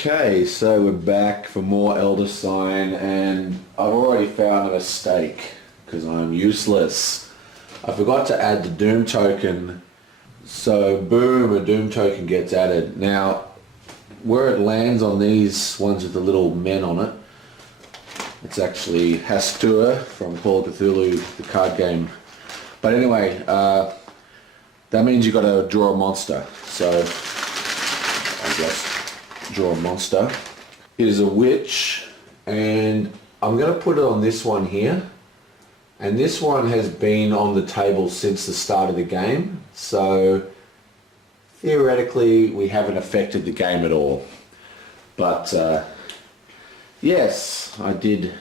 Okay, so we're back for more Elder Sign, and I've already found a mistake because I'm useless. I forgot to add the Doom token, so boom, a Doom token gets added. Now, where it lands on these ones with the little men on it, it's actually Hastur from Call of Cthulhu, the card game. But anyway, that means you've got to draw a monster. So, I guess, draw a monster. It is a witch, and I'm going to put it on this one here. And this one has been on the table since the start of the game, so theoretically we haven't affected the game at all. But yes, I did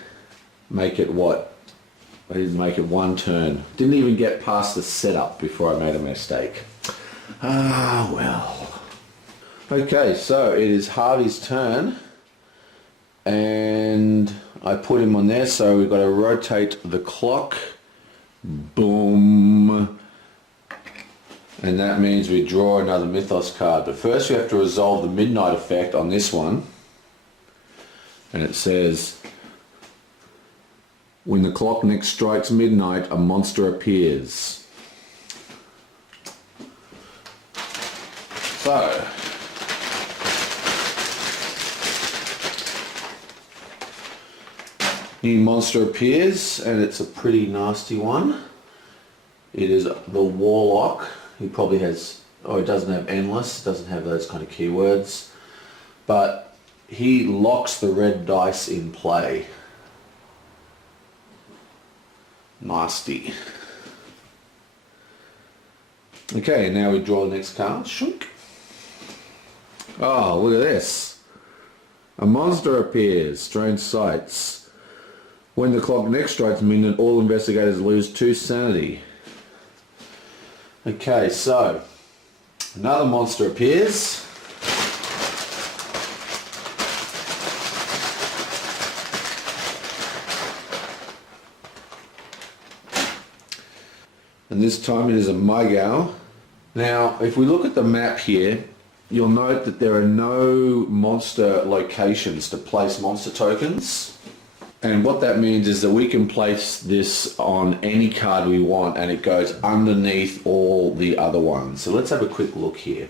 make it I didn't make it one turn. Didn't even get past the setup before I made a mistake. Ah, well. Okay, so it is Harvey's turn, and I put him on there, so we've got to rotate the clock. Boom. And that means we draw another mythos card. But first we have to resolve the midnight effect on this one. And it says, when the clock next strikes midnight, a monster appears. So, new monster appears, and it's a pretty nasty one. It is the Warlock. He probably has, it doesn't have endless, doesn't have those kind of keywords, but he locks the red dice in play. Nasty. Okay, now we draw the next card. Shunk. Oh, look at this. A monster appears. Strange sights. When the clock next strikes midnight, all investigators lose 2 sanity. Okay, so another monster appears. And this time it is a Mygal. Now, if we look at the map here, you'll note that there are no monster locations to place monster tokens. And what that means is that we can place this on any card we want, and it goes underneath all the other ones. So let's have a quick look here.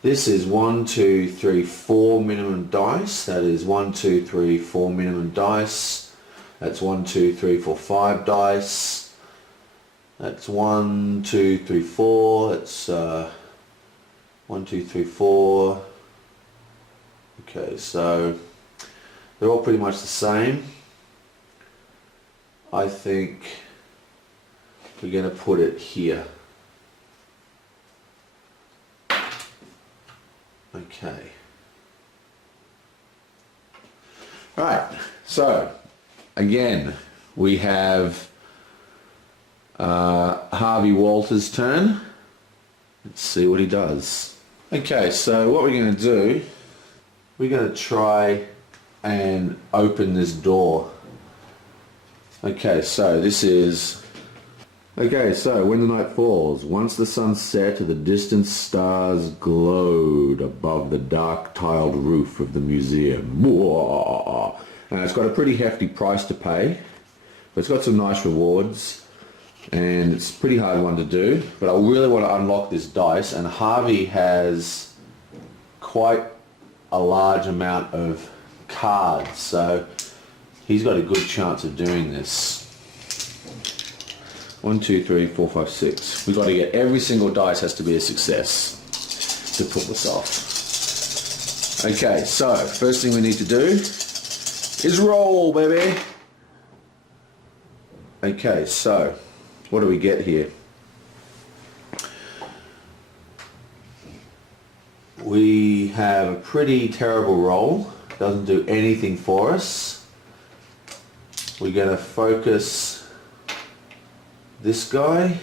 This is 1, 2, 3, 4 minimum dice. That is 1, 2, 3, 4 minimum dice. That's 1, 2, 3, 4, 5 dice. That's 1, 2, 3, 4. That's 1, 2, 3, 4. Okay, so they're all pretty much the same. I think we're going to put it here. Okay. Right, so again we have Harvey Walters' turn. Let's see what he does. Okay, so what we're going to do, we're going to try and open this door. Okay, so this is... Okay, so when the night falls, once the sun set, the distant stars glowed above the dark tiled roof of the museum. And it's got a pretty hefty price to pay, but it's got some nice rewards, and it's a pretty hard one to do, but I really want to unlock this dice, and Harvey has quite a large amount of cards, so he's got a good chance of doing this. 1, 2, 3, 4, 5, 6. We've got to get every single dice has to be a success to pull this off. Okay, so first thing we need to do is roll, baby. Okay, so what do we get here? We have a pretty terrible roll. Doesn't do anything for us. We're going to focus this guy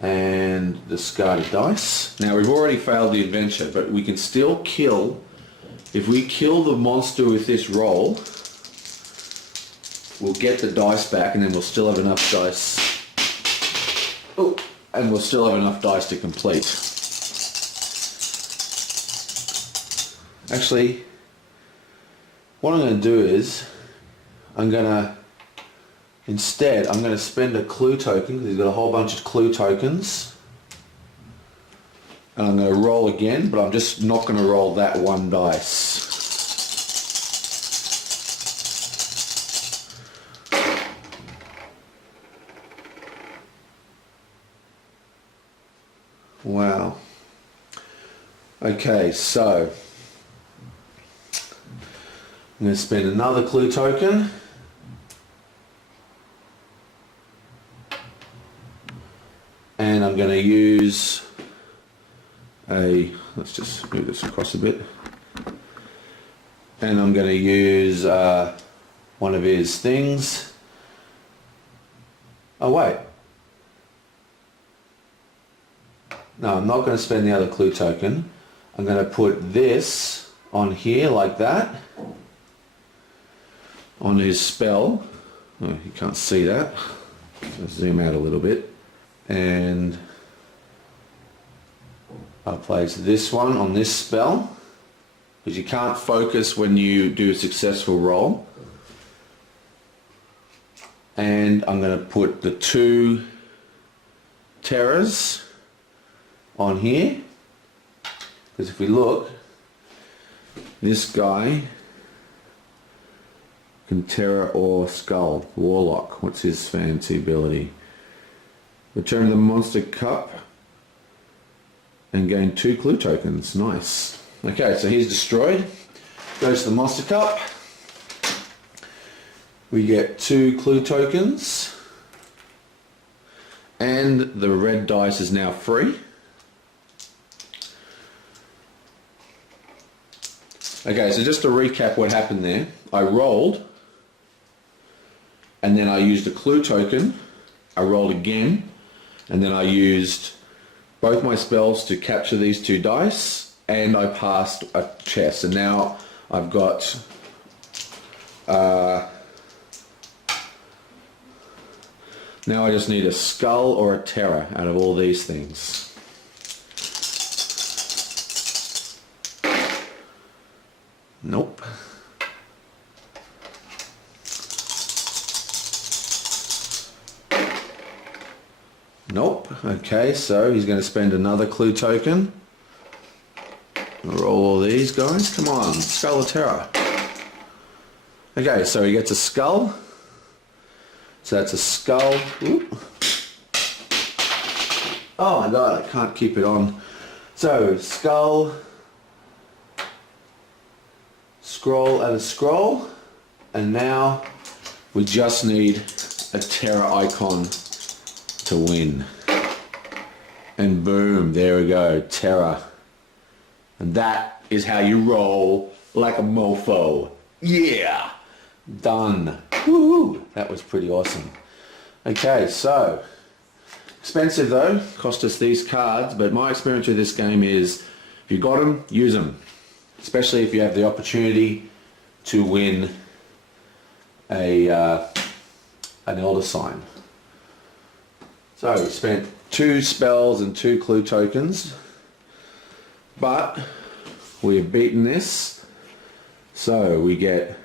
and discard a dice. Now we've already failed the adventure, but we can still kill. If we kill the monster with this roll, we'll get the dice back, and then we'll still have enough dice. Oh, and we'll still have enough dice to complete. Actually, what I'm going to do is, instead, I'm going to spend a clue token, because he's got a whole bunch of clue tokens. And I'm going to roll again, but I'm just not going to roll that one dice. Wow. Okay, so I'm going to spend another clue token. And I'm going to use let's just move this across a bit. And I'm going to use one of his things. Oh wait. No, I'm not going to spend the other clue token. I'm going to put this on here like that. On his spell. Oh, you can't see that. I'll zoom out a little bit. And I'll place this one on this spell, because you can't focus when you do a successful roll. And I'm going to put the 2 terrors on here, because if we look, this guy can terror or skull. Warlock, what's his fancy ability? Return the monster cup and gain 2 clue tokens. Nice. Okay, so he's destroyed. Goes to the monster cup. We get 2 clue tokens. And the red dice is now free. Okay, so just to recap what happened there. I rolled. And then I used a clue token. I rolled again. And then I used both my spells to capture these 2 dice, and I passed a chest. And now I've got now I just need a skull or a terror out of all these things. Nope. Nope. Okay, so he's going to spend another clue token. Roll all these guys. Come on, skull or terror. Okay, so he gets a skull. So that's a skull. Oop. Oh my god, I can't keep it on. So, skull, scroll and a scroll. And now we just need a terror icon to win. And boom, there we go, terror. And that is how you roll like a mofo. Yeah! Done. Woo! That was pretty awesome. Okay, so expensive though, cost us these cards, but my experience with this game is if you got them, use them. Especially if you have the opportunity to win an Elder Sign. So we spent 2 spells and 2 clue tokens, but we have beaten this, so we get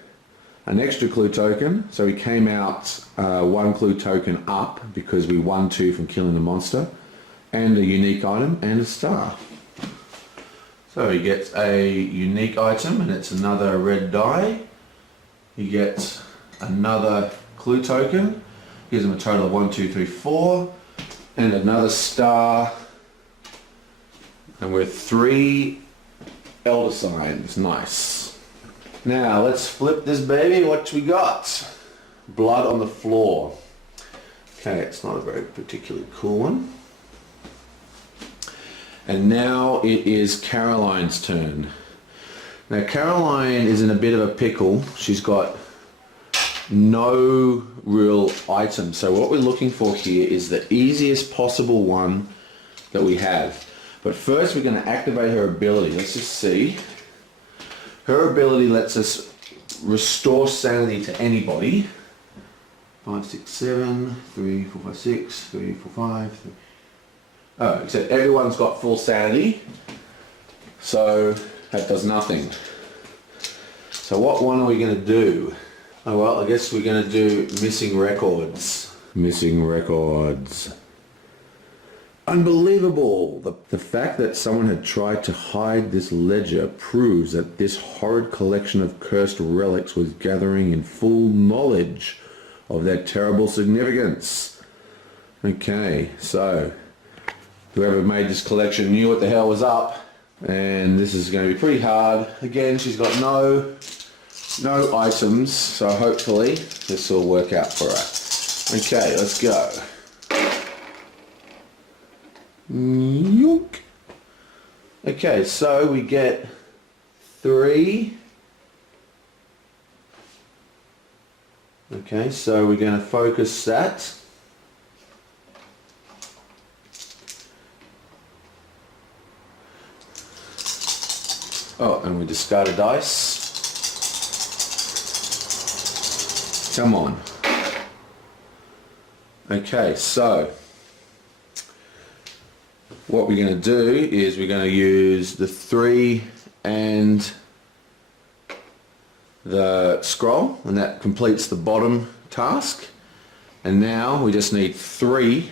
an extra clue token. So we came out 1 clue token up because we won 2 from killing the monster, and a unique item and a star. So he gets a unique item, and it's another red die. He gets another clue token, gives him a total of 1, 2, 3, 4. And another star, and we're 3 Elder Signs. Nice. Now let's flip this baby. What we got? Blood on the floor. Okay, it's not a very particularly cool one. And now it is Caroline's turn. Now Caroline is in a bit of a pickle. She's got no real item. So what we're looking for here is the easiest possible one that we have. But first we're going to activate her ability. Let's just see. Her ability lets us restore sanity to anybody. 5, 6, 7, 3, 4, 5, 6, 3, 4, 5. 3. Oh, except everyone's got full sanity. So that does nothing. So what one are we going to do? Oh well, I guess we're going to do missing records. Missing records. Unbelievable! The fact that someone had tried to hide this ledger proves that this horrid collection of cursed relics was gathering in full knowledge of their terrible significance. Okay, so whoever made this collection knew what the hell was up, and this is going to be pretty hard. Again, she's got no items, so hopefully this will work out for her. Okay, let's go. Yoink. Okay, so we get 3. Okay, so we're going to focus that. Oh, and we discard a dice. Come on. Okay, so what we're going to do is we're going to use the 3 and the scroll, and that completes the bottom task. And now we just need 3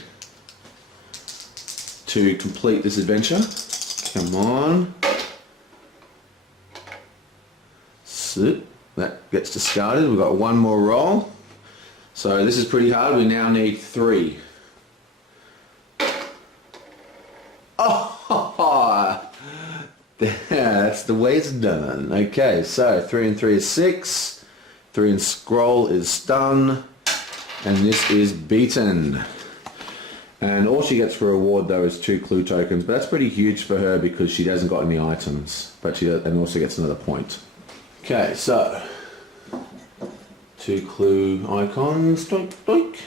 to complete this adventure. Come on. So that gets discarded. We've got 1 more roll. So this is pretty hard. We now need 3. Oh, that's the way it's done. Okay, so 3 and 3 is 6. 3 and scroll is done. And this is beaten. And all she gets for reward though is 2 clue tokens. But that's pretty huge for her because she hasn't got any items. But she and also gets another point. Okay, so 2 clue icons. Doink, doink.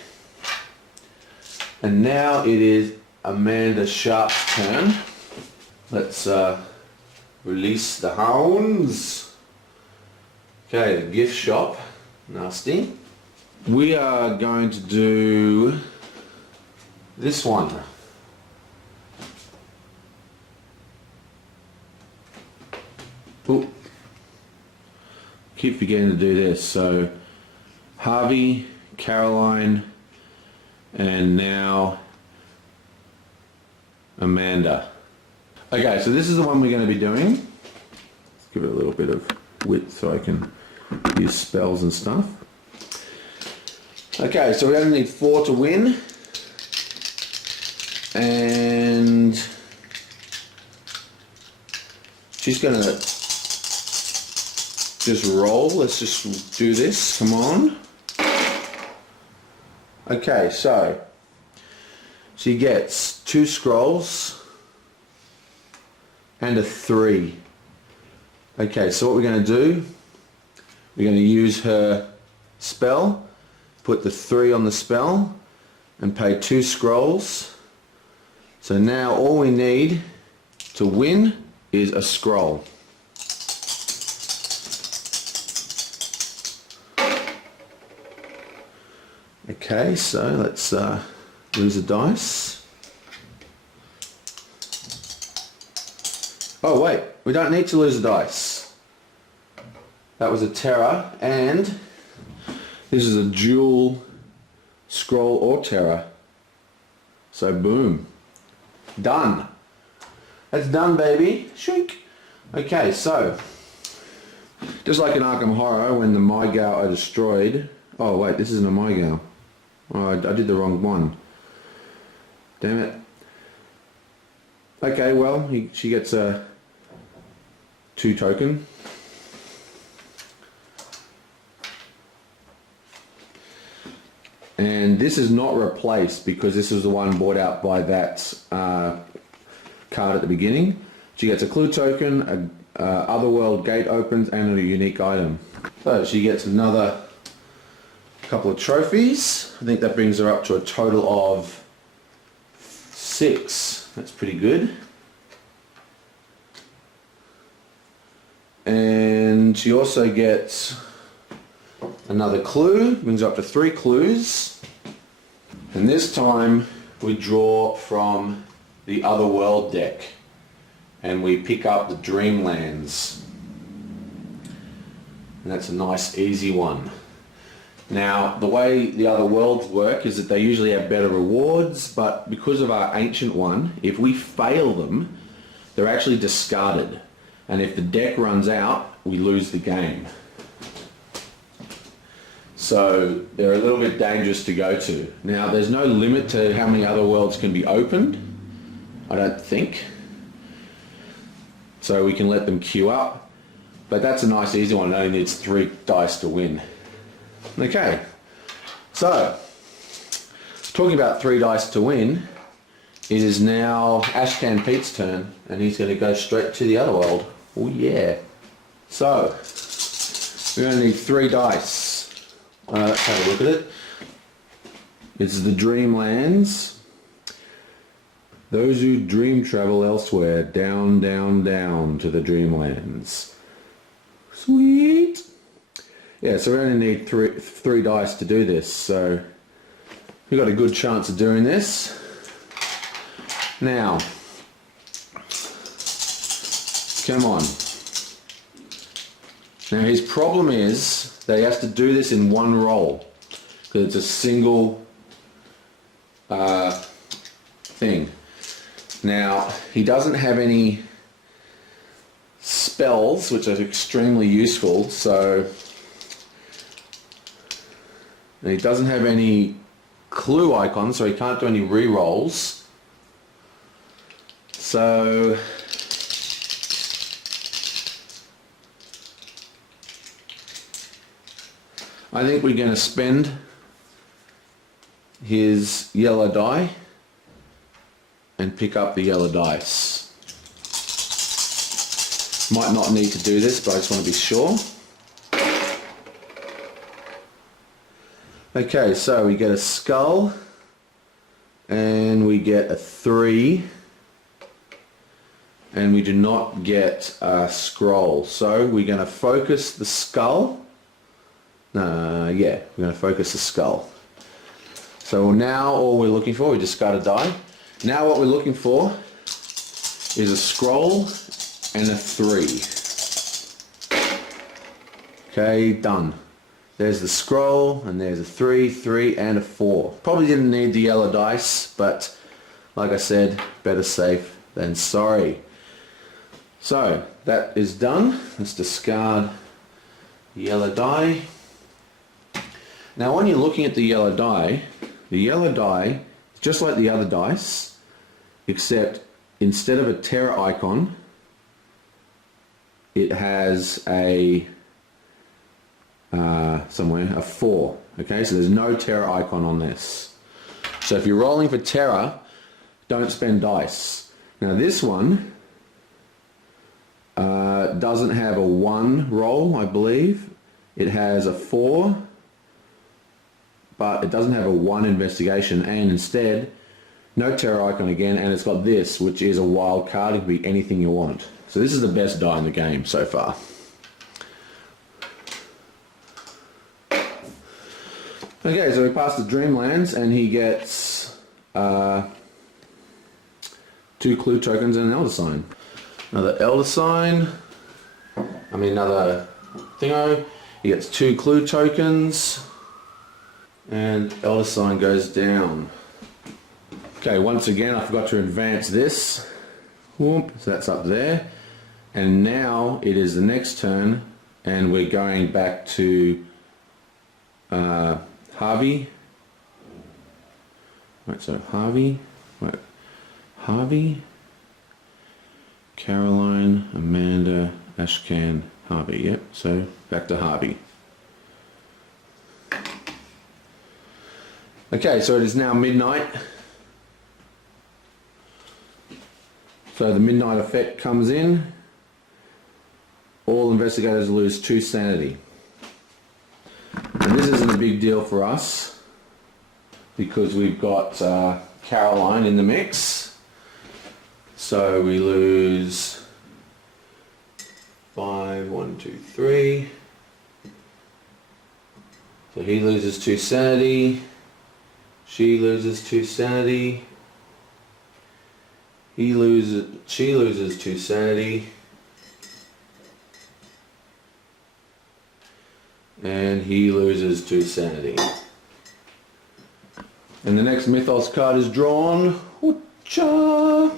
And now it is Amanda Sharp's turn. Let's release the hounds. Okay, the gift shop. Nasty. We are going to do this one. Ooh. Keep forgetting to do this. So Harvey, Caroline, and now Amanda. Okay, so this is the one we're going to be doing. Let's give it a little bit of width so I can use spells and stuff. Okay, so we only need 4 to win. And she's going to just roll. Let's just do this. Come on. Okay, so she gets 2 scrolls and a 3. Okay, so what we're going to do, we're going to use her spell, put the 3 on the spell, and pay 2 scrolls. So now all we need to win is a scroll. Okay, so let's lose a dice. Oh wait, we don't need to lose a dice. That was a terror, and this is a dual scroll or terror. So boom. Done. That's done, baby. Shink. Okay, so just like in Arkham Horror, when the Mygal are destroyed. Oh wait, this isn't a Mygal. Oh, I did the wrong one. Damn it. Okay, well, she gets a 2 token. And this is not replaced because this is the one bought out by that card at the beginning. She gets a clue token, a otherworld gate opens, and a unique item. So she gets another couple of trophies. I think that brings her up to a total of 6. That's pretty good. And she also gets another clue, brings her up to 3 clues. And this time we draw from the Otherworld deck and we pick up the Dreamlands. And that's a nice easy one. Now, the way the other worlds work is that they usually have better rewards, but because of our ancient one, if we fail them, they're actually discarded. And if the deck runs out, we lose the game. So they're a little bit dangerous to go to. Now, there's no limit to how many other worlds can be opened, I don't think. So we can let them queue up. But that's a nice easy one. It only needs 3 dice to win. Okay, so talking about 3 dice to win, it is now Ashcan Pete's turn, and he's going to go straight to the other world. Oh yeah. So we're going to need 3 dice. Let's have a look at it. It's the Dreamlands. Those who dream travel elsewhere, down, down, down to the Dreamlands. Sweet. Yeah, so we only need three dice to do this, so we've got a good chance of doing this. Now, come on. Now his problem is that he has to do this in one roll, because it's a single thing. Now, he doesn't have any spells, which are extremely useful, so... And he doesn't have any clue icons, so he can't do any re-rolls. So... I think we're going to spend his yellow die and pick up the yellow dice. Might not need to do this, but I just want to be sure. Okay, so we get a skull and we get a 3 and we do not get a scroll. So we're going to focus the skull. Yeah, we're going to focus the skull. So now all we're looking for, we discard a die. Now what we're looking for is a scroll and a 3. Okay, done. There's the scroll and there's a 3, 3 and a 4. Probably didn't need the yellow dice, but like I said, better safe than sorry. So that is done. Let's discard the yellow die. Now when you're looking at the yellow die is just like the other dice, except instead of a terror icon, it has a a 4. Okay, so there's no terror icon on this. So if you're rolling for terror, don't spend dice. Now this one doesn't have a 1 roll, I believe. It has a 4, but it doesn't have a 1 investigation, and instead no terror icon again, and it's got this, which is a wild card. It can be anything you want. So this is the best die in the game so far. Okay, so we pass the Dreamlands and he gets 2 clue tokens and an elder sign. Another thingo. He gets 2 clue tokens and elder sign goes down. Okay, once again I forgot to advance this. Whoop, so that's up there. And now it is the next turn and we're going back to Harvey. Right, so Harvey, Caroline, Amanda, Ashcan, Harvey. Yep, so back to Harvey. Okay, so it is now midnight. So the midnight effect comes in. All investigators lose 2 sanity. And this isn't a big deal for us because we've got Caroline in the mix. So we lose 5, 1, 2, 3. So he loses 2 sanity. She loses 2 sanity. She loses 2 sanity. And he loses 2 sanity. And the next mythos card is drawn. Cha!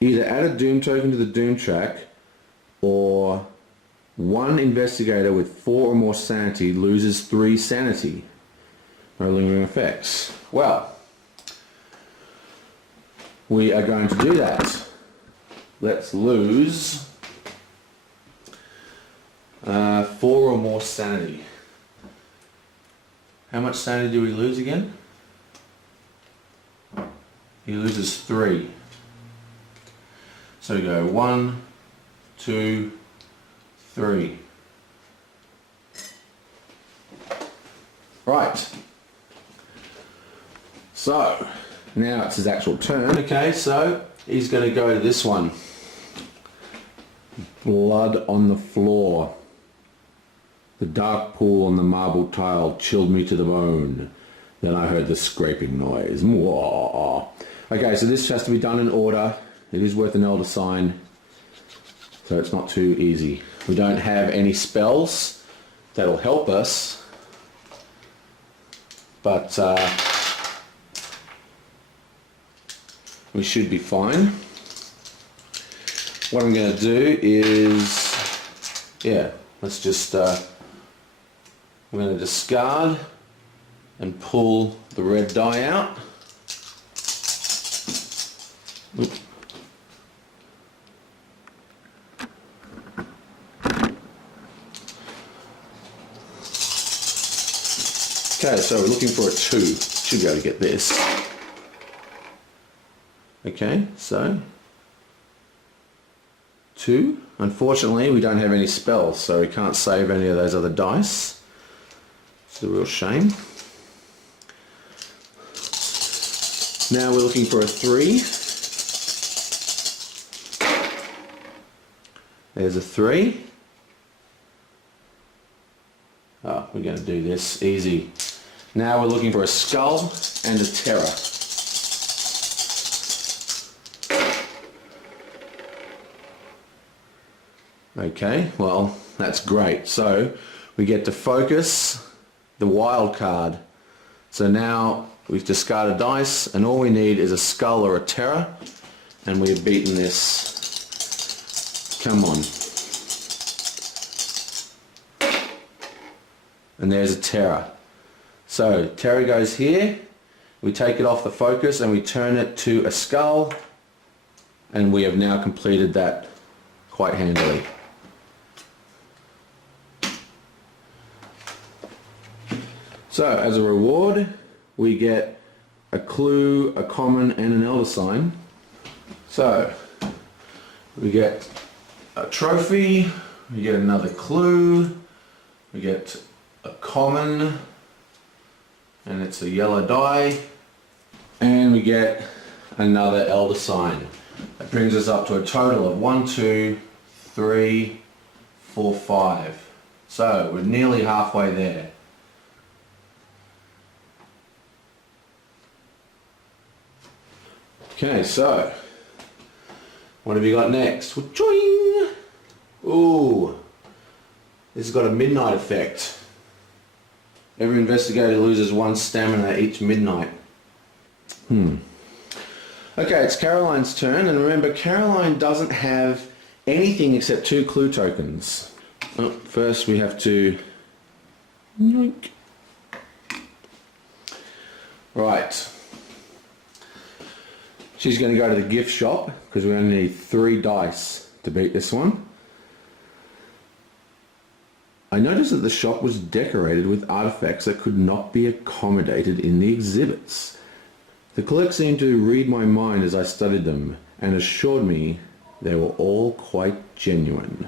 Either add a doom token to the doom track, or one investigator with 4 or more sanity loses 3 sanity. No lingering effects. Well, we are going to do that. Let's lose 4 or more sanity. How much sanity do we lose again? He loses 3. So we go 1, 2, 3. Right. So now it's his actual turn. Okay, so he's going to go to this one. Blood on the floor. The dark pool on the marble tile chilled me to the bone. Then I heard the scraping noise. Mwah. Okay, so this has to be done in order. It is worth an elder sign, so it's not too easy. We don't have any spells that'll help us, but we should be fine. What I'm going to do is, let's just, I'm going to discard and pull the red die out. Oops. Okay, so we're looking for a 2. Should be able to get this. Okay, so 2. Unfortunately, we don't have any spells, so we can't save any of those other dice. It's a real shame. Now we're looking for a 3. There's a 3. Oh, we're going to do this easy. Now we're looking for a skull and a terror. Okay, well, that's great. So we get to focus the wild card. So now we've discarded dice, and all we need is a skull or a terror, and we've beaten this. Come on. And there's a terror. So terror goes here, we take it off the focus and we turn it to a skull, and we have now completed that quite handily. So as a reward we get a clue, a common and an elder sign. So we get a trophy, we get another clue, we get a common, and it's a yellow die, and we get another elder sign. That brings us up to a total of 1, 2, 3, 4, 5. So we're nearly halfway there. Okay, so what have you got next? Joing! Ooh, this has got a midnight effect. Every investigator loses 1 stamina each midnight. Okay, it's Caroline's turn, and remember, Caroline doesn't have anything except 2 clue tokens. Well, first we have to yoink. Right. She's going to go to the gift shop because we only need 3 dice to beat this one. I noticed that the shop was decorated with artifacts that could not be accommodated in the exhibits. The clerk seemed to read my mind as I studied them and assured me they were all quite genuine.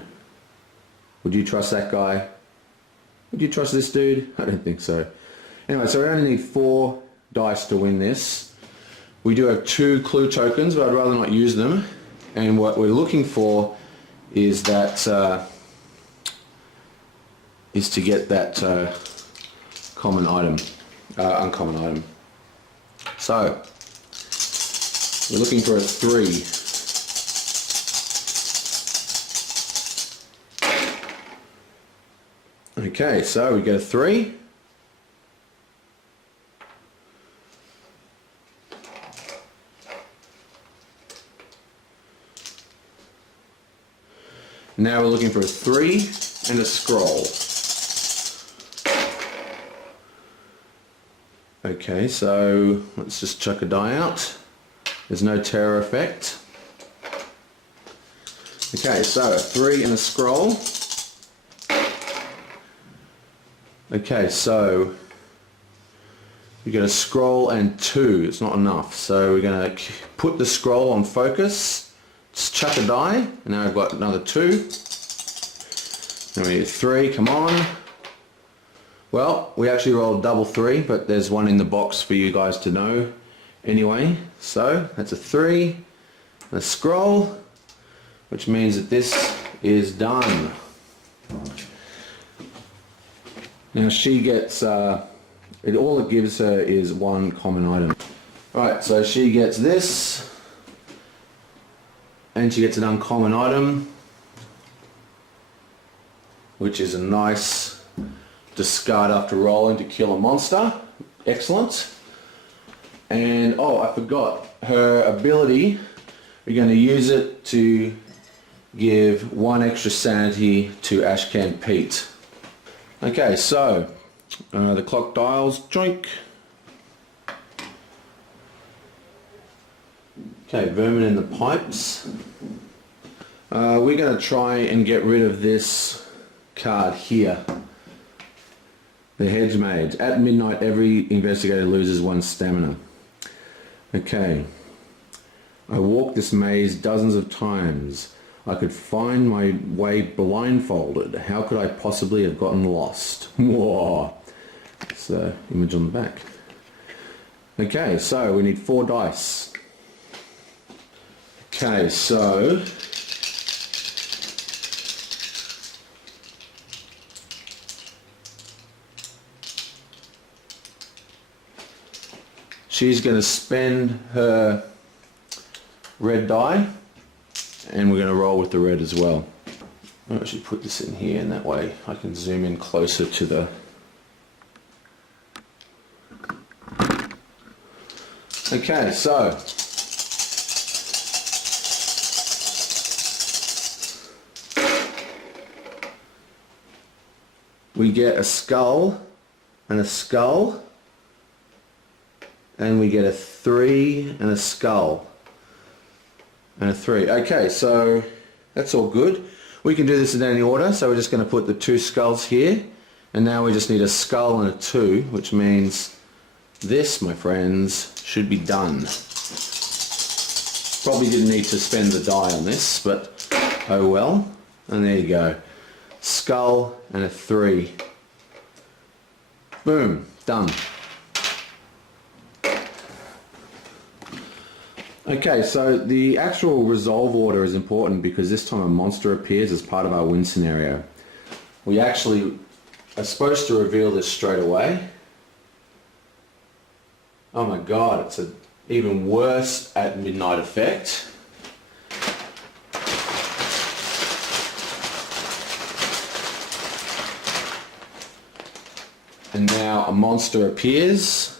Would you trust that guy? Would you trust this dude? I don't think so. Anyway, so we only need 4 dice to win this. We do have 2 clue tokens, but I'd rather not use them. And what we're looking for is that is to get that common item, uncommon item. So we're looking for a 3. Okay, so we get a 3. Now we're looking for a 3 and a scroll. Okay, so let's just chuck a die out. There's no terror effect. Okay, so a 3 and a scroll. Okay, so we get a scroll and 2. It's not enough, so we're going to put the scroll on focus. Just chuck a die, and now I've got another 2. Then we need 3. Come on. Well, we actually rolled double 3, but there's one in the box for you guys to know anyway. So that's a 3 and a scroll, which means that this is done. Now she gets, all it gives her is 1 common item. Right, so she gets this, and she gets an uncommon item, which is a nice discard after rolling to kill a monster. Excellent. And oh, I forgot, her ability, we're going to use it to give 1 extra sanity to Ashcan Pete. Okay, so the clock dials, joink. Okay, vermin in the pipes. We're going to try and get rid of this card here. The hedge mage. At midnight, every investigator loses 1 stamina. Okay. I walked this maze dozens of times. I could find my way blindfolded. How could I possibly have gotten lost? Whoa. It's the image on the back. Okay, so we need 4 dice. Okay, so she's going to spend her red die, and we're going to roll with the red as well. I'll actually put this in here, and that way I can zoom in closer to the... Okay, so we get a skull and a skull, and we get a 3 and a skull and a 3. Okay, so that's all good. We can do this in any order, so we're just going to put the 2 skulls here, and now we just need a skull and a 2, which means this, my friends, should be done. Probably didn't need to spend the die on this, but oh well. And there you go. Skull and a 3. Boom, done. Okay, so the actual resolve order is important because this time a monster appears as part of our win scenario. We actually are supposed to reveal this straight away. Oh my god, it's an even worse at midnight effect. And now a monster appears.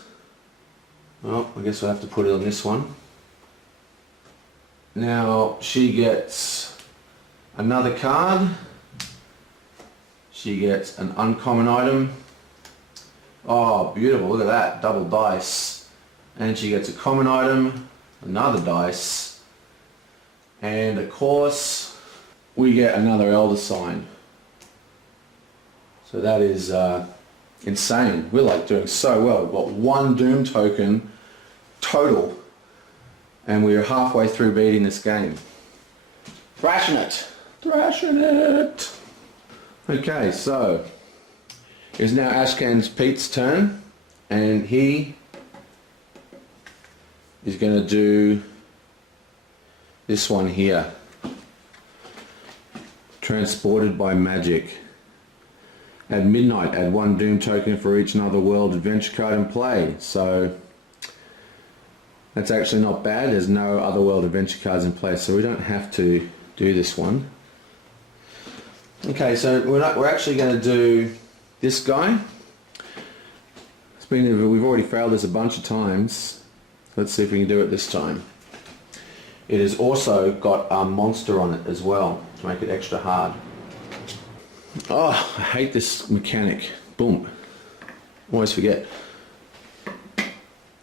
Well, I guess we'll have to put it on this one. Now she gets another card. She gets an uncommon item. Oh, beautiful, look at that, double dice. And she gets a common item, another dice, and of course we get another elder sign. So that is insane. We're like doing so well. We've got 1 doom token total, and we're halfway through beating this game. Thrashing it! Thrashing it! Okay, so it's now Ashcan Pete's turn, and he is going to do this one here. Transported by magic. At midnight, add 1 doom token for each another world adventure card in play. So that's actually not bad. There's no other world adventure cards in play, so we don't have to do this one. Okay, so we're actually going to do this guy. We've already failed this a bunch of times. Let's see if we can do it this time. It has also got a monster on it as well to make it extra hard. Oh, I hate this mechanic. Boom. Always forget.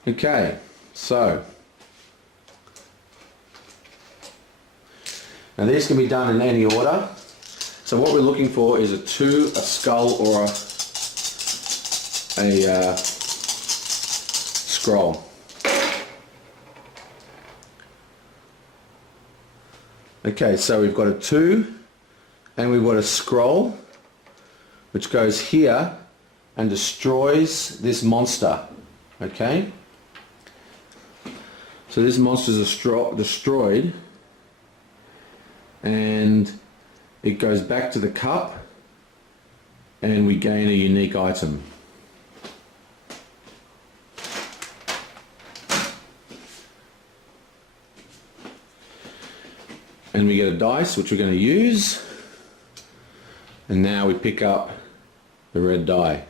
Okay, so now these can be done in any order. So what we're looking for is a skull, or a scroll. Okay, so we've got a 2 and we've got a scroll which goes here and destroys this monster. Okay, so this monster is destroyed and it goes back to the cup and we gain a unique item. And we get a dice which we're going to use, and now we pick up the red die.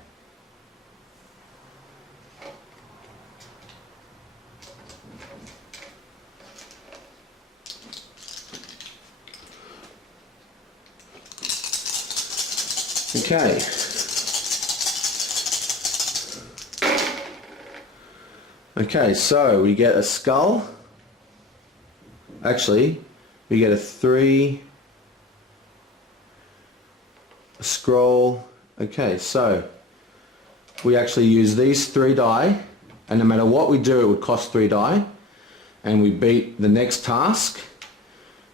Okay. Okay, so we get a skull. Actually, we get a 3, a scroll. Okay, so we actually use these 3 die, and no matter what we do, it would cost 3 die, and we beat the next task,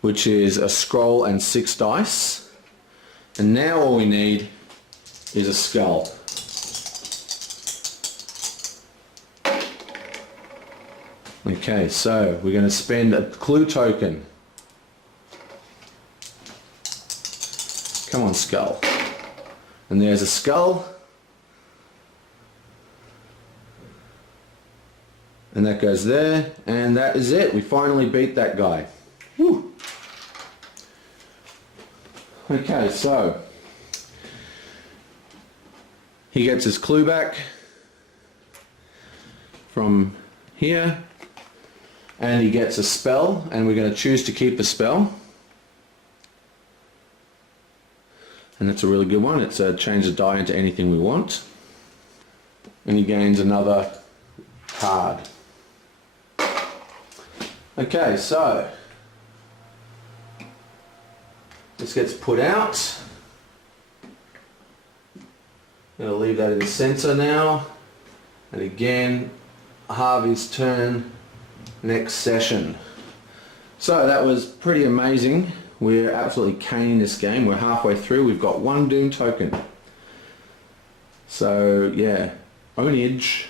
which is a scroll and 6 dice. And now all we need is a skull. Okay, so we're going to spend a clue token. Come on, skull. And there's a skull. And that goes there. And that is it. We finally beat that guy. Whew. Okay, so he gets his clue back from here. And he gets a spell. And we're going to choose to keep the spell. And that's a really good one. It's change the die into anything we want. And he gains another card. Okay, so this gets put out. I'm going to leave that in the center now. And again, Harvey's turn next session. So that was pretty amazing. We're absolutely caning this game. We're halfway through. We've got 1 Doom token. So yeah, ownage.